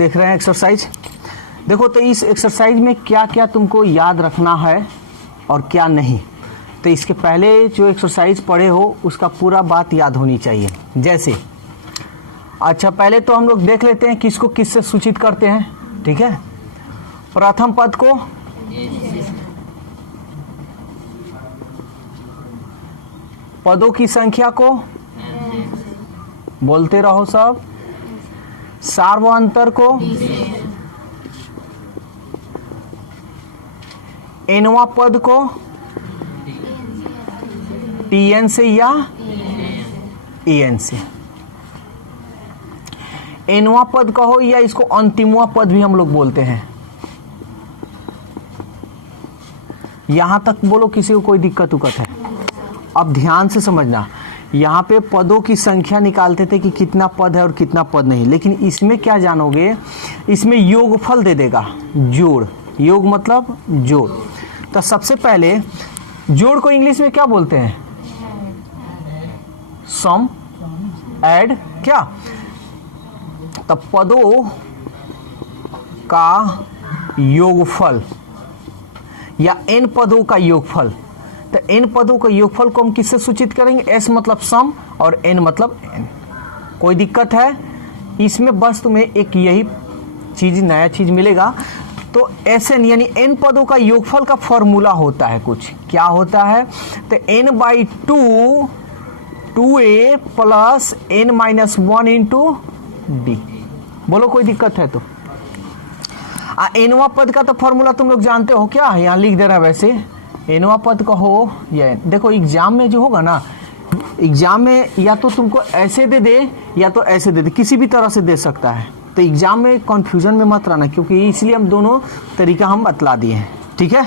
देख रहे हैं एक्सरसाइज। देखो तो इस एक्सरसाइज में क्या क्या तुमको याद रखना है और क्या नहीं। तो इसके पहले जो एक्सरसाइज पढ़े हो उसका पूरा बात याद होनी चाहिए। जैसे अच्छा पहले तो हम लोग देख लेते हैं किसको किससे सूचित करते हैं। ठीक है, प्रथम पद को पदों की संख्या को बोलते रहो सब, सार्वअंतर को, एनवा पद को टीएन से या एन से, एनवा पद कहो या इसको अंतिमवा पद भी हम लोग बोलते हैं। यहां तक बोलो किसी को कोई दिक्कत उकत है। अब ध्यान से समझना, यहाँ पे पदों की संख्या निकालते थे कि कितना पद है और कितना पद नहीं, लेकिन इसमें क्या जानोगे, इसमें योगफल दे देगा, जोड़। योग मतलब जोड़। तो सबसे पहले जोड़ को इंग्लिश में क्या बोलते हैं? सम, ऐड, क्या? तब पदों का योगफल या n पदों का योगफल। तो n पदों का योगफल को हम किससे सूचित करेंगे? s मतलब सम और n मतलब n। कोई दिक्कत है इसमें? बस तुम्हें एक यही चीज, नया चीज मिलेगा। तो Sn यानी n पदों का योगफल का फॉर्मूला होता है कुछ। क्या होता है? तो n/2 2a plus n-1 into D. बोलो कोई दिक्कत है तो? एनवा पद का तो फॉर्मूला तुम लोग जानते हो क्या? यहाँ लिख दे रहा है। वैसे एनवा पद का हो या देखो एग्जाम में जो होगा ना, एग्जाम में या तो तुमको ऐसे दे दे या तो ऐसे दे दे, किसी भी तरह से दे सकता है। तो एग्जाम में कंफ्यूजन में मत रहना, क्योंकि इसलिए हम दोनों तरीका हम बतला दिए हैं। ठीक है,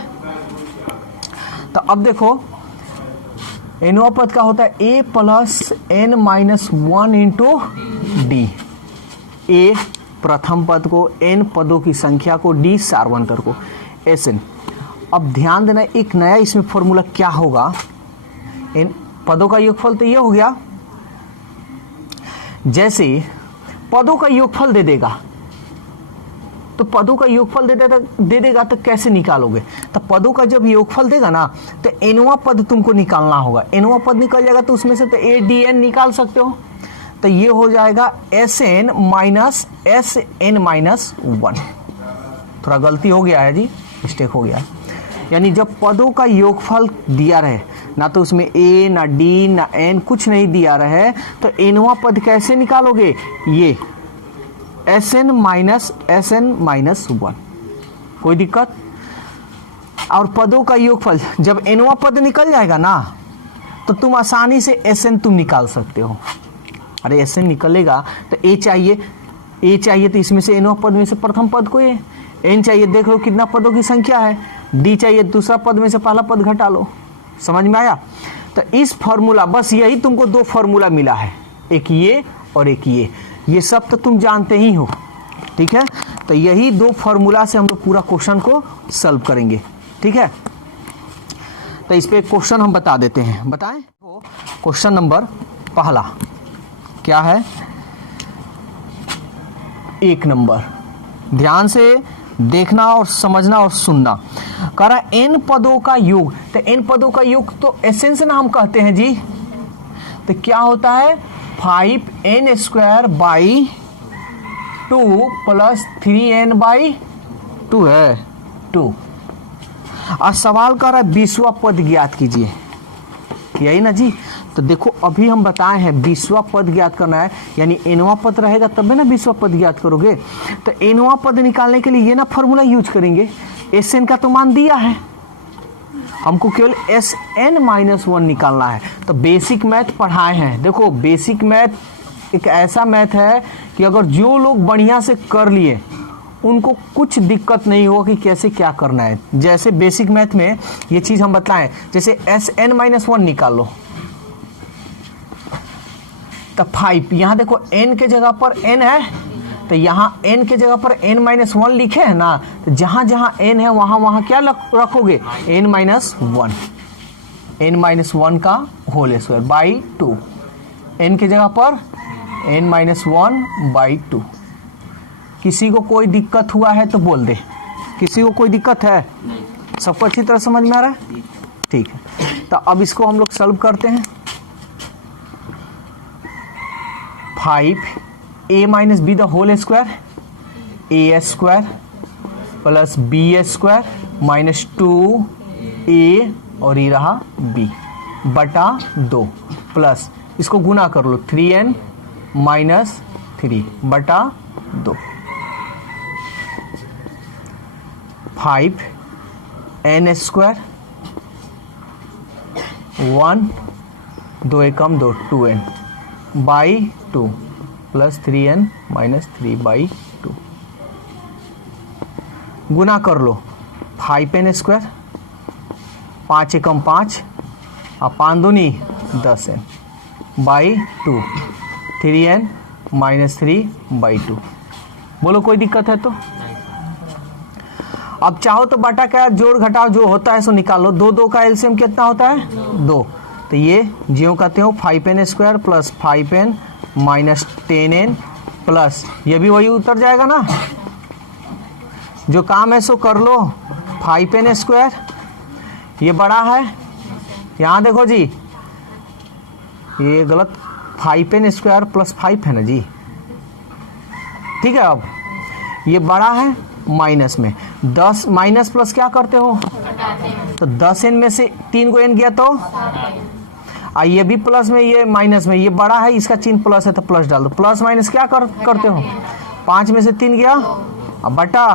तो अब देखो एनवा पद का होता है a plus n-1 into D. A प्रथम पद को, n पदों की संख्या को, d सार्वंतर को, Sn। अब ध्यान देना, एक नया इसमें फॉर्मूला क्या होगा। n पदों का योगफल तो ये हो गया। जैसे पदों का योगफल दे देगा, तो पदों का योगफल दे देगा तो कैसे निकालोगे? तो पदों का जब योगफल देगा ना, तो एनवा पद तुमको निकालना होगा। एनवा पद निकल जाएगा तो उसमें से तो ADN निकाल सकते हो। तो ये हो जाएगा Sn माइनस Sn-1। थोड़ा गलती हो गया है जी, मिस्टेक हो गया है। यानी जब पदों का योगफल दिया रहे ना, तो उसमें a ना d ना n कुछ नहीं दिया रहे, तो एनवा पद कैसे निकालोगे? ये Sn-1। कोई दिक्कत? और पदों का योगफल जब एनवा पद निकल जाएगा ना, तो तुम आसानी से Sn तुम निकाल सकते हो। अरे Sn निकलेगा तो a चाहिए तो इसमें से एनवा पद में से प्रथम पद को a, n चाहिए, देख लो कितना पदों की संख्या है, d चाहिए दूसरा पद में से पहला पद घटा लो। समझ में आया? तो इस फॉर्मूला, बस यही तुमको दो फॉर्मूला मिला है, एक ये और एक ये सब तो तुम जानते ही हो। ठीक है, तो यही दो फॉर्मूला से हम लोग पूरा क्वेश्चन को सॉल्व करेंगे। ठीक है, तो इस पे क्वेश्चन हम बता देते हैं। बताएं? क्वेश्चन नंबर पहला क्या है? 1 नंबर। ध्यान से देखना और समझना और सुनना। कह रहा n पदों का योग। तो n पदों का योग तो एसेंस ना हम कहते हैं जी। तो क्या होता है? 5n² by 2 plus 3n by 2 है 2। आज सवाल कर रहा है 20वां पद ज्ञात कीजिए, यही ना जी। तो देखो अभी हम बताए हैं 20वां पद ज्ञात करना है, यानी एनवा पद रहेगा तब ना 20वां पद ज्ञात करोगे। तो एनवा पद निकालने के लिए ये ना फॉर्मूला यूज करेंगे। Sn का तो मान दिया है, हमको केवल Sn-1 निकालना है। तो बेसिक मैथ पढ़ाए हैं। देखो बेसिक मैथ एक ऐसा मैथ है कि अगर जो लोग बढ़िया से कर लिए उनको कुछ दिक्कत नहीं होगा कि कैसे क्या करना है। जैसे बेसिक मैथ में ये चीज हम बताएं, जैसे Sn-1 निकाल लो तो 5, यहाँ देखो n के जगह पर n है, तो यहाँ n के जगह पर n-1 लिखे है ना, तो जहां जहां n है वहां वहां क्या रखोगे? n-1, n-1 का होल स्क्वायर बाई 2। n के जगह पर n-1 बाई 2। किसी को कोई दिक्कत हुआ है तो बोल दे। किसी को कोई दिक्कत है? सबको अच्छी तरह समझ में आ रहा है? ठीक है, तो अब इसको हम लोग सॉल्व करते हैं। 5a minus b the whole square, a square plus b square minus 2a और ये रहा b बटा 2 प्लस इसको गुना कर लो 3n माइनस 3 बटा 2। 5n square 1 2 Ekam 2 2n by 2 plus 3n minus 3 by 2 गुना कर लो 5n स्क्वायर 5 एकम 5 और 5 दूनी 10n by 2 3n minus 3 by 2। बोलो कोई दिक्कत है तो? अब चाहो तो बटा क्या जोड़ घटाव जो होता है सो निकालो। 2 2 का एलसीएम कितना होता है? 2। तो ये ज्यों कहते हो 5n square plus 5n minus 10n plus ये भी वही उतर जाएगा ना। जो काम है सो कर लो। 5n स्क्वायर ये बड़ा है, यहाँ देखो जी ये गलत 5n स्क्वायर प्लस 5 है ना जी, ठीक है। अब ये बड़ा है माइनस में 10 माइनस प्लस क्या करते हो तो 10n में से 3 को n गया तो ये भी प्लस में ये माइनस में, ये बड़ा है इसका चिन्ह प्लस है तो प्लस डाल दो। प्लस माइनस क्या करते हो 5 में से 3 गया अब बटा।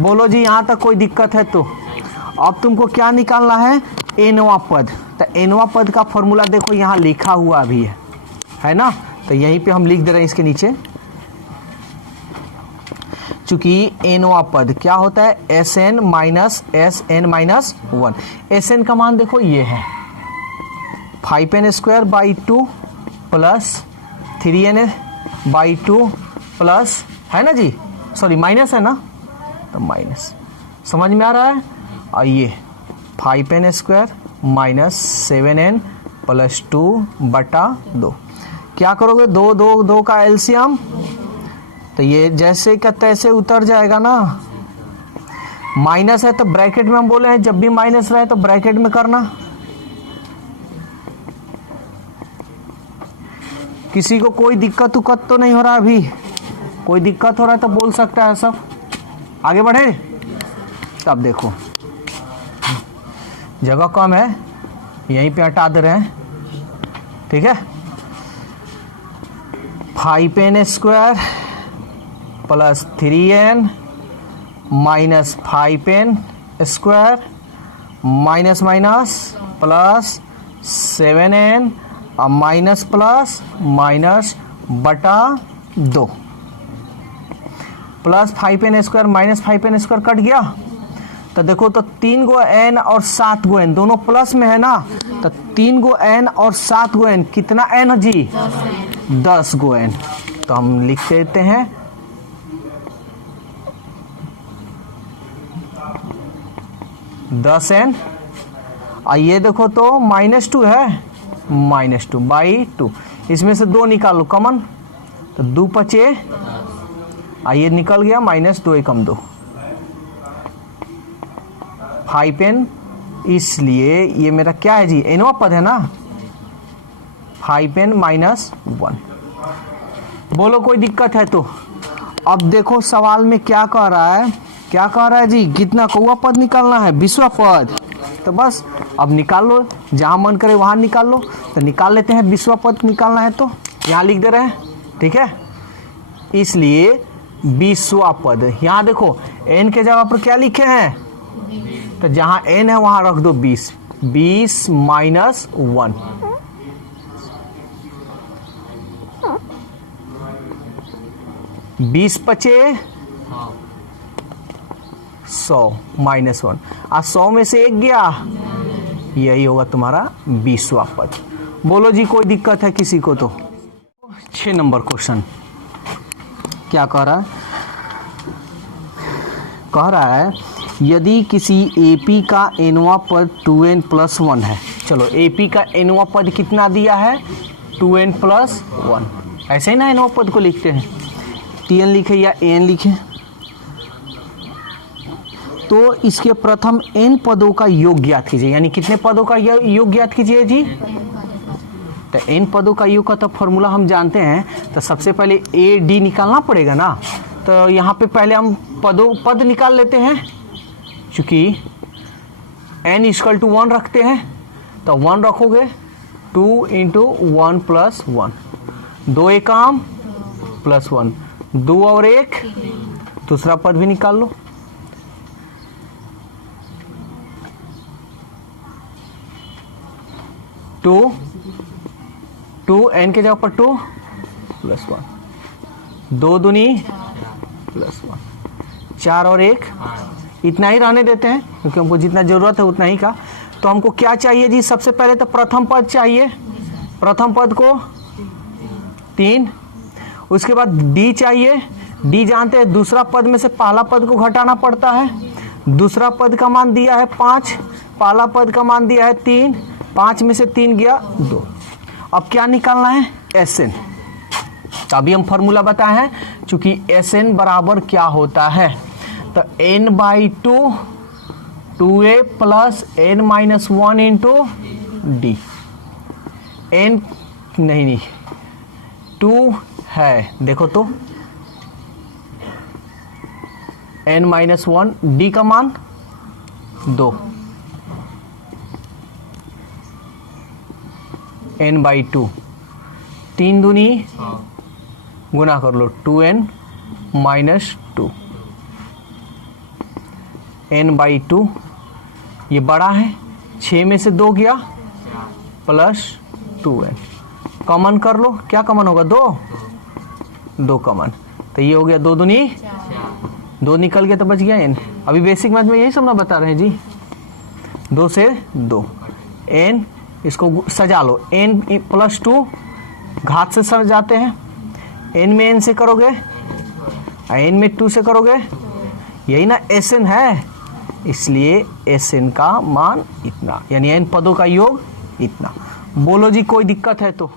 बोलो जी यहाँ तक कोई दिक्कत है तो? अब तुमको क्या निकालना है? एनवा पद। तो एनवा पद का फॉर्मूला देखो यहाँ लिखा हुआ भी है ना, तो यहीं पे हम लिख दे रहे हैं इसके नीचे। चूंकि एनवा पद क्या होता है Sn minus Sn minus 1। Sn का मान देखो ये है 5n square by 2 plus 3n by 2 plus है ना जी, सॉरी माइनस है ना, तो माइनस समझ में आ रहा है। और ये 5n square minus 7n plus 2 बटा 2। क्या करोगे 2 2 2 का एलसीएम, तो ये जैसे का तैसे उतर जाएगा ना। माइनस है तो ब्रैकेट में हम बोले हैं जब भी माइनस रहे तो ब्रैकेट में करना। किसी को कोई दिक्कत उक्कत तो नहीं हो रहा? अभी कोई दिक्कत हो रहा है तो बोल सकता है सब। आगे बढ़े। तब देखो जगह कम है यहीं पे हटा दे रहे हैं, ठीक है। 5n square plus 3n minus 5n square minus minus plus 7n और माइनस प्लस माइनस बटा 2 plus 5n square minus 5n square cut गया। तो देखो तो 3 गो n और 7 गो n दोनों प्लस में है ना, तो 3 गो n और 7 गो n कितना n है जी? 10 गो n। तो हम लिख देते हैं 10n। और ये देखो तो -2 है, -2 बाई 2। इसमें से 2 निकालो कॉमन, तो 2 पचे ये निकल गया -2 एकम 2 5n। इसलिए ये मेरा क्या है जी? एनवा पद है ना, 5n माइनस 1। बोलो कोई दिक्कत है तो? अब देखो सवाल में क्या कह रहा है, क्या कह रहा है जी? कितना कौवा पद निकालना है? 20वां पद। तो बस अब निकाल लो, जहां मन करे वहां निकाल लो। तो निकाल लेते हैं 20वां पद निकालना है तो यहाँ लिख दे रहे हैं, ठीक है। इसलिए 20वां पद यहाँ देखो n के जगह पर क्या लिखे हैं, तो जहां n है वहां रख दो 20। 20 माइनस 1 20 पचे 100 माइनस 1 और 100 में से 1 गया, यही होगा तुम्हारा 20वां पद। बोलो जी कोई दिक्कत है किसी को तो? 6 नंबर क्वेश्चन क्या कह रहा है? कह रहा है यदि किसी AP का nवां पद 2n प्लस 1 है। चलो AP का nवां पद कितना दिया है? 2n plus 1। ऐसे ही ना nवां पद को लिखते हैं। Tn लिखे या An लिखे, तो इसके प्रथम n पदों का योग ज्ञात कीजिए। यानी कितने पदों का योग ज्ञात कीजिए जी? तो n पदों का योग का तो फॉर्मूला हम जानते हैं, तो सबसे पहले ए डी निकालना पड़ेगा ना। तो यहाँ पे पहले हम पद निकाल लेते हैं, चूंकि n इक्वल टू 1 रखते हैं, तो 1 रखोगे 2 इंटू 1 प्लस 1, 2 एकम प्लस 1, 2 और 1, दूसरा पद भी निकाल लो। टू n के जगह पर 2 प्लस 1, 2 दूनी प्लस 1, 4 और 1, इतना ही रहने देते हैं क्योंकि हमको जितना जरूरत है उतना ही का। तो हमको क्या चाहिए जी? सबसे पहले तो प्रथम पद चाहिए, प्रथम पद को 3, उसके बाद डी चाहिए। डी जानते हैं दूसरा पद में से पहला पद को घटाना पड़ता है। दूसरा पद का मान दिया है 5, पहला पद का मान दिया है 3, 5 में से 3 गया 2। अब क्या निकालना है? Sn। तो अभी हम फॉर्मूला बताए हैं, चूंकि Sn बराबर क्या होता है, तो n/2 2a plus n-1 into D. n नहीं 2 है, देखो तो n-1, डी का मान 2, n/2, 3 दूनी गुना कर लो 2n माइनस 2, n/2, ये बड़ा है, 6 में से 2 गया प्लस 2n, कॉमन कर लो, क्या कॉमन होगा? 2 कॉमन, तो ये हो गया 2 दूनी 2 निकल गया तो बच गया n। अभी बेसिक मैथ में यही सब ना बता रहे हैं जी, 2 से 2, n इसको सजा लो, n प्लस 2 घात से सजाते हैं, n में n से करोगे, n में 2 से करोगे, यही ना Sn है, इसलिए Sn का मान इतना, यानी n पदों का योग इतना। बोलो जी कोई दिक्कत है तो?